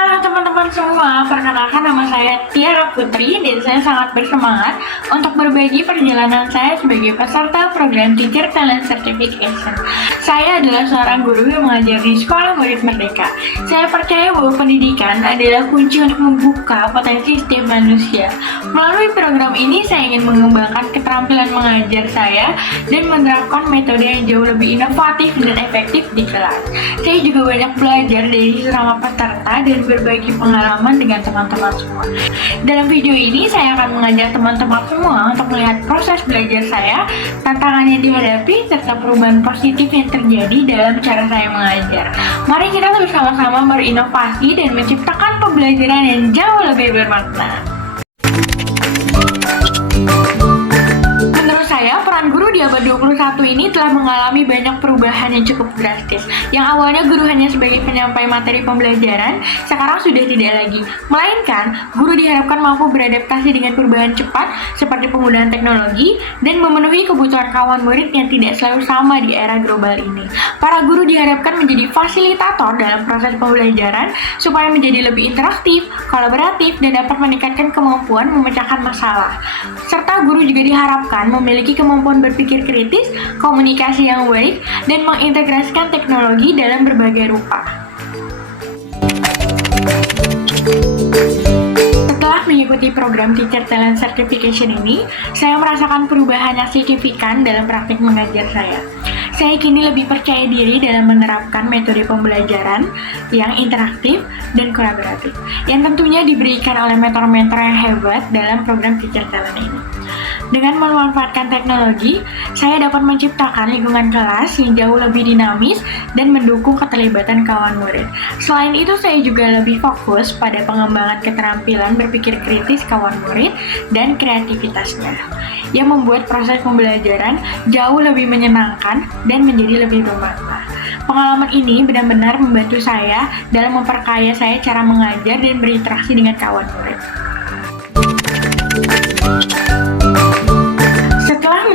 Halo teman-teman semua, perkenalkan nama saya Tiara Putri dan saya sangat bersemangat untuk berbagi perjalanan saya sebagai peserta program Teacher Talent Certification. Saya adalah seorang guru yang mengajar di Sekolah Murid Merdeka. Saya percaya bahwa pendidikan adalah kunci untuk membuka potensi setiap manusia. Melalui program ini saya ingin mengembangkan keterampilan mengajar saya dan menerapkan metode yang jauh lebih inovatif dan efektif di kelas. Saya juga banyak belajar dari sesama peserta dan berbagi pengalaman dengan teman-teman semua. Dalam video ini saya akan mengajak teman-teman semua untuk melihat proses belajar saya, tantangan yang dihadapi, serta perubahan positif yang terjadi dalam cara saya mengajar. Mari kita bersama-sama berinovasi dan menciptakan pembelajaran yang jauh lebih bermakna. Peran guru di abad 21 ini telah mengalami banyak perubahan yang cukup drastis. Yang awalnya guru hanya sebagai penyampai materi pembelajaran, sekarang sudah tidak lagi. Melainkan, guru diharapkan mampu beradaptasi dengan perubahan cepat seperti penggunaan teknologi dan memenuhi kebutuhan kawan murid yang tidak selalu sama di era global ini. Para guru diharapkan menjadi fasilitator dalam proses pembelajaran supaya menjadi lebih interaktif, kolaboratif, dan dapat meningkatkan kemampuan memecahkan masalah. Serta guru juga diharapkan memiliki kemampuan berpikir kritis, komunikasi yang baik, dan mengintegrasikan teknologi dalam berbagai rupa. Setelah mengikuti program Teacher Talent Certification ini, saya merasakan perubahan yang signifikan dalam praktik mengajar saya. Saya kini lebih percaya diri dalam menerapkan metode pembelajaran yang interaktif dan kolaboratif, yang tentunya diberikan oleh mentor-mentor yang hebat dalam program Teacher Talent ini. Dengan memanfaatkan teknologi, saya dapat menciptakan lingkungan kelas yang jauh lebih dinamis dan mendukung keterlibatan kawan murid. Selain itu, saya juga lebih fokus pada pengembangan keterampilan berpikir kritis kawan murid dan kreativitasnya, yang membuat proses pembelajaran jauh lebih menyenangkan dan menjadi lebih bermakna. Pengalaman ini benar-benar membantu saya dalam memperkaya saya cara mengajar dan berinteraksi dengan kawan murid.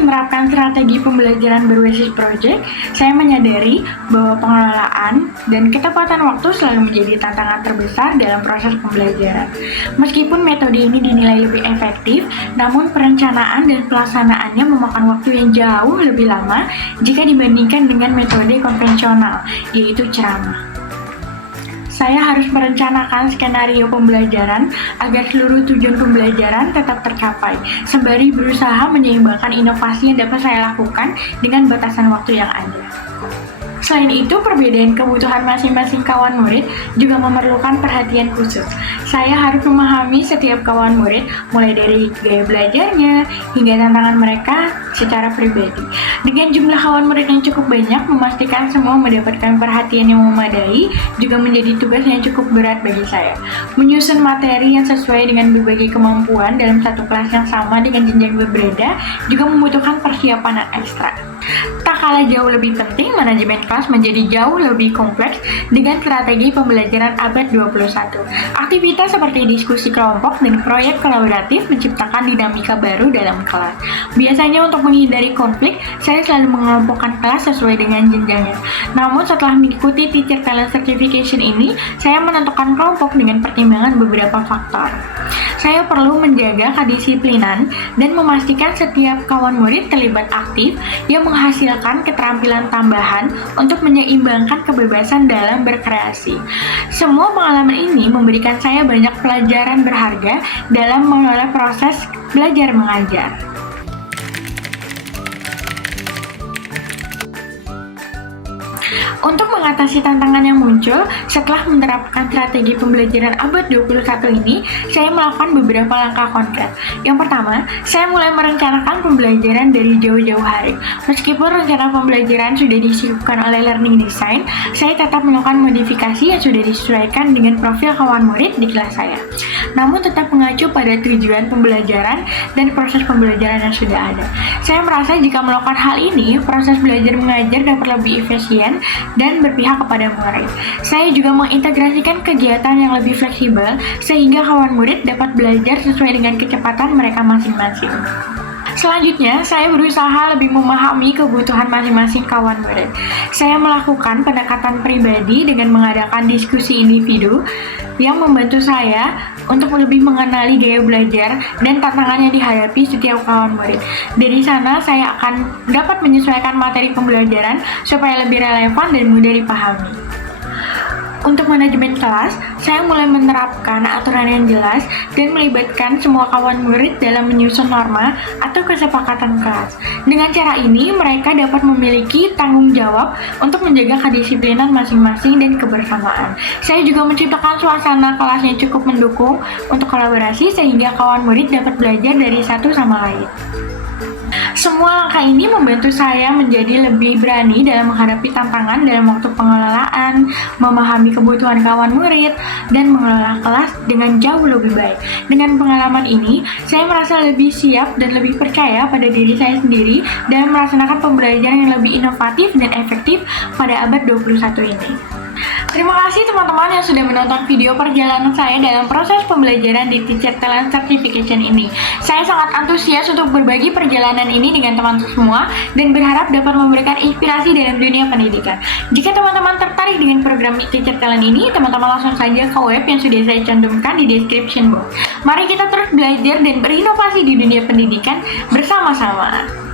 Menerapkan strategi pembelajaran berbasis project, saya menyadari bahwa pengelolaan dan ketepatan waktu selalu menjadi tantangan terbesar dalam proses pembelajaran. Meskipun metode ini dinilai lebih efektif, namun perencanaan dan pelaksanaannya memakan waktu yang jauh lebih lama jika dibandingkan dengan metode konvensional, yaitu ceramah. Saya harus merencanakan skenario pembelajaran agar seluruh tujuan pembelajaran tetap tercapai, sembari berusaha menyeimbangkan inovasi yang dapat saya lakukan dengan batasan waktu yang ada. Selain itu, perbedaan kebutuhan masing-masing kawan murid juga memerlukan perhatian khusus. Saya harus memahami setiap kawan murid, mulai dari gaya belajarnya hingga tantangan mereka secara pribadi. Dengan jumlah kawan murid yang cukup banyak, memastikan semua mendapatkan perhatian yang memadai juga menjadi tugas yang cukup berat bagi saya. Menyusun materi yang sesuai dengan berbagai kemampuan dalam satu kelas yang sama dengan jenjang berbeda juga membutuhkan persiapan yang ekstra. Tak kalah jauh lebih penting, manajemen kelas menjadi jauh lebih kompleks dengan strategi pembelajaran abad 21. Aktivitas seperti diskusi kelompok dan proyek kolaboratif menciptakan dinamika baru dalam kelas. Biasanya untuk menghindari konflik, saya selalu mengelompokkan kelas sesuai dengan jenjangnya. Namun setelah mengikuti Teacher Talent Certification ini, saya menentukan kelompok dengan pertimbangan beberapa faktor. Saya perlu menjaga kedisiplinan dan memastikan setiap kawan murid terlibat aktif yang menghasilkan keterampilan tambahan untuk menyeimbangkan kebebasan dalam berkreasi. Semua pengalaman ini memberikan saya banyak pelajaran berharga dalam mengelola proses belajar mengajar. Untuk mengatasi tantangan yang muncul setelah menerapkan strategi pembelajaran abad 21 ini, saya melakukan beberapa langkah konkret. Yang pertama, saya mulai merencanakan pembelajaran dari jauh-jauh hari. Meskipun rencana pembelajaran sudah disiapkan oleh Learning Design, saya tetap melakukan modifikasi yang sudah disesuaikan dengan profil kawan murid di kelas saya. Namun tetap mengacu pada tujuan pembelajaran dan proses pembelajaran yang sudah ada. Saya merasa jika melakukan hal ini, proses belajar mengajar dapat lebih efisien dan berpihak kepada murid. Saya juga mengintegrasikan kegiatan yang lebih fleksibel sehingga kawan murid dapat belajar sesuai dengan kecepatan mereka masing-masing. Selanjutnya, saya berusaha lebih memahami kebutuhan masing-masing kawan murid. Saya melakukan pendekatan pribadi dengan mengadakan diskusi individu yang membantu saya untuk lebih mengenali gaya belajar dan tantangan yang dihadapi setiap kawan murid. Dari sana, saya akan dapat menyesuaikan materi pembelajaran supaya lebih relevan dan mudah dipahami. Untuk manajemen kelas, saya mulai menerapkan aturan yang jelas dan melibatkan semua kawan murid dalam menyusun norma atau kesepakatan kelas. Dengan cara ini, mereka dapat memiliki tanggung jawab untuk menjaga kedisiplinan masing-masing dan kebersamaan. Saya juga menciptakan suasana kelas yang cukup mendukung untuk kolaborasi sehingga kawan murid dapat belajar dari satu sama lain. Semua langkah ini membantu saya menjadi lebih berani dalam menghadapi tantangan dalam waktu pengelolaan, memahami kebutuhan kawan murid, dan mengelola kelas dengan jauh lebih baik. Dengan pengalaman ini, saya merasa lebih siap dan lebih percaya pada diri saya sendiri dalam melaksanakan pembelajaran yang lebih inovatif dan efektif pada abad 21 ini. Terima kasih teman-teman yang sudah menonton video perjalanan saya dalam proses pembelajaran di Teacher Talent Certification ini. Saya sangat antusias untuk berbagi perjalanan ini dengan teman-teman semua dan berharap dapat memberikan inspirasi dalam dunia pendidikan. Jika teman-teman tertarik dengan program Teacher Talent ini, teman-teman langsung saja ke web yang sudah saya cantumkan di description box. Mari kita terus belajar dan berinovasi di dunia pendidikan bersama-sama.